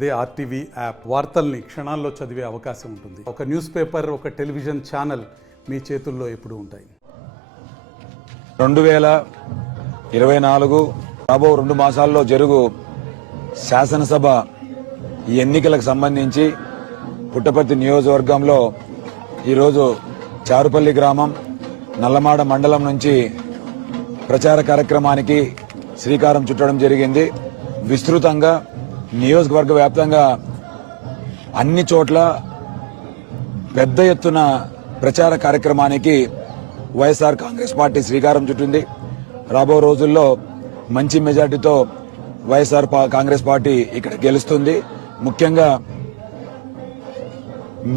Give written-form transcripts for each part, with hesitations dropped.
అదే RTV app వార్తల్ని క్షణాల్లో చదివే అవకాశం ఉంటుంది. ఒక న్యూస్ పేపర్, ఒక టెలివిజన్ ఛానల్ మీ చేతుల్లో ఎప్పుడూ ఉంటాయి. 2024 రాబో 2 మాసాల్లో జరుగు శాసనసభ ఎన్నికలకు సంబంధించి పుట్టపర్తి నియోజకవర్గంలో ఈరోజు చారుపల్లి గ్రామం నల్లమాడ మండలం నుంచి ప్రచార కార్యక్రమానికి శ్రీకారం చుట్టడం జరిగింది. విస్తృతంగా నియోజకవర్గ వ్యాప్తంగా అన్ని చోట్ల పెద్ద ఎత్తున ప్రచార కార్యక్రమానికి వైఎస్ఆర్ కాంగ్రెస్ పార్టీ శ్రీకారం చుట్టింది. రాబో రోజుల్లో మంచి మెజార్టీతో వైఎస్ఆర్ కాంగ్రెస్ పార్టీ ఇక్కడ గెలుస్తుంది. ముఖ్యంగా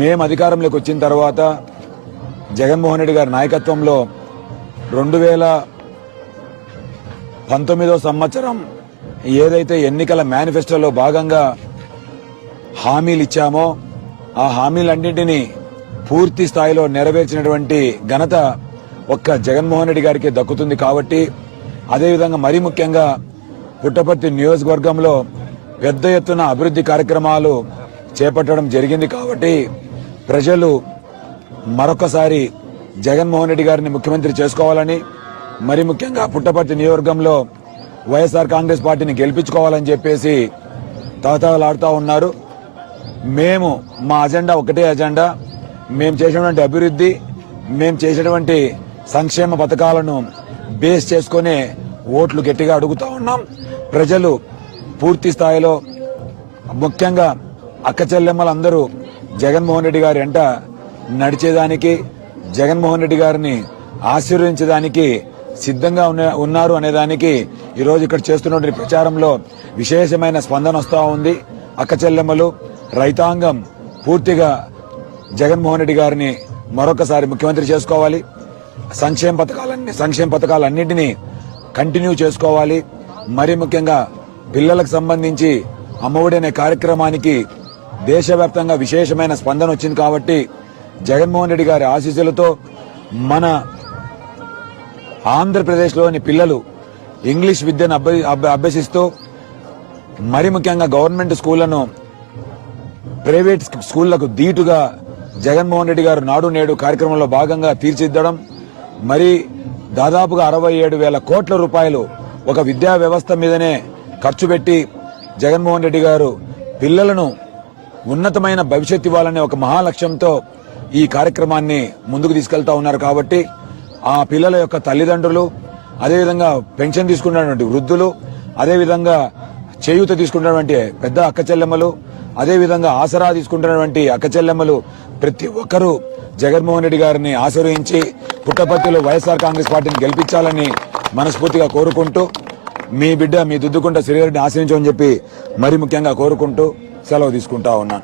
మేము అధికారంలోకి వచ్చిన తర్వాత జగన్మోహన్ రెడ్డి గారి నాయకత్వంలో 2019 సంవత్సరం ఏదైతే ఎన్నికల మేనిఫెస్టోలో భాగంగా హామీలు ఇచ్చామో ఆ హామీలన్నింటినీ పూర్తి స్థాయిలో నెరవేర్చినటువంటి ఘనత ఒక్క జగన్మోహన్ రెడ్డి గారికి దక్కుతుంది. కాబట్టి అదేవిధంగా మరీ ముఖ్యంగా పుట్టపర్తి నియోజకవర్గంలో పెద్ద ఎత్తున అభివృద్ధి కార్యక్రమాలు చేపట్టడం జరిగింది. కాబట్టి ప్రజలు మరొకసారి జగన్మోహన్ రెడ్డి గారిని ముఖ్యమంత్రి చేసుకోవాలని, మరి ముఖ్యంగా పుట్టపర్తి నియోజకవర్గంలో వైఎస్ఆర్ కాంగ్రెస్ పార్టీని గెలిపించుకోవాలని చెప్పేసి తహతహలాడుతూ ఉన్నారు. మేము మా అజెండా ఒకటే అజెండా. మేము చేసినటువంటి అభివృద్ధి, మేము చేసినటువంటి సంక్షేమ పథకాలను బేస్ చేసుకునే ఓట్లు గట్టిగా అడుగుతా ఉన్నాం. ప్రజలు పూర్తి స్థాయిలో ముఖ్యంగా అక్క చెల్లెమ్మలందరూ జగన్మోహన్ రెడ్డి గారి వెంట నడిచేదానికి, జగన్మోహన్ రెడ్డి గారిని ఆశీర్వదించడానికి సిద్ధంగా ఉన్నారు అనేదానికి ఈరోజు ఇక్కడ చేస్తున్నటువంటి ప్రచారంలో విశేషమైన స్పందన వస్తూ ఉంది. అక్క చెల్లెమ్మలు, రైతాంగం పూర్తిగా జగన్మోహన్ రెడ్డి గారిని మరొకసారి ముఖ్యమంత్రి చేసుకోవాలి, సంక్షేమ పథకాలన్నింటినీ కంటిన్యూ చేసుకోవాలి. మరీ ముఖ్యంగా పిల్లలకు సంబంధించి అమ్మఒడి అనే కార్యక్రమానికి దేశవ్యాప్తంగా విశేషమైన స్పందన వచ్చింది. కాబట్టి జగన్మోహన్ రెడ్డి గారి ఆశీస్సులతో మన ఆంధ్రప్రదేశ్లోని పిల్లలు ఇంగ్లీష్ విద్యను అభ్యసిస్తూ మరి ముఖ్యంగా గవర్నమెంట్ స్కూళ్లను ప్రైవేట్ స్కూళ్లకు ధీటుగా జగన్మోహన్ రెడ్డి గారు నాడు నేడు కార్యక్రమంలో భాగంగా తీర్చిదిద్దడం, మరి దాదాపుగా 67,000 కోట్ల రూపాయలు ఒక విద్యా వ్యవస్థ మీదనే ఖర్చు పెట్టి జగన్మోహన్ రెడ్డి గారు పిల్లలను ఉన్నతమైన భవిష్యత్తు ఇవ్వాలనే ఒక మహాలక్ష్యంతో ఈ కార్యక్రమాన్ని ముందుకు తీసుకెళ్తా ఉన్నారు. కాబట్టి ఆ పిల్లల యొక్క తల్లిదండ్రులు, అదేవిధంగా పెన్షన్ తీసుకున్నటువంటి వృద్ధులు, అదేవిధంగా చేయూత తీసుకున్నటువంటి పెద్ద అక్క చెల్లెమ్మలు, అదేవిధంగా ఆసరా తీసుకుంటున్నటువంటి అక్క చెల్లెమ్మలు ప్రతి ఒక్కరూ జగన్మోహన్ రెడ్డి గారిని ఆశీర్వదించి పుట్టపర్తిలో వైఎస్ఆర్ కాంగ్రెస్ పార్టీని గెలిపించాలని మనస్ఫూర్తిగా కోరుకుంటూ, మీ బిడ్డ మీ దుద్దుకుంట శ్రీరెడ్డిని ఆశీర్వించమని చెప్పి మరి ముఖ్యంగా కోరుకుంటూ సెలవు తీసుకుంటా ఉన్నాను.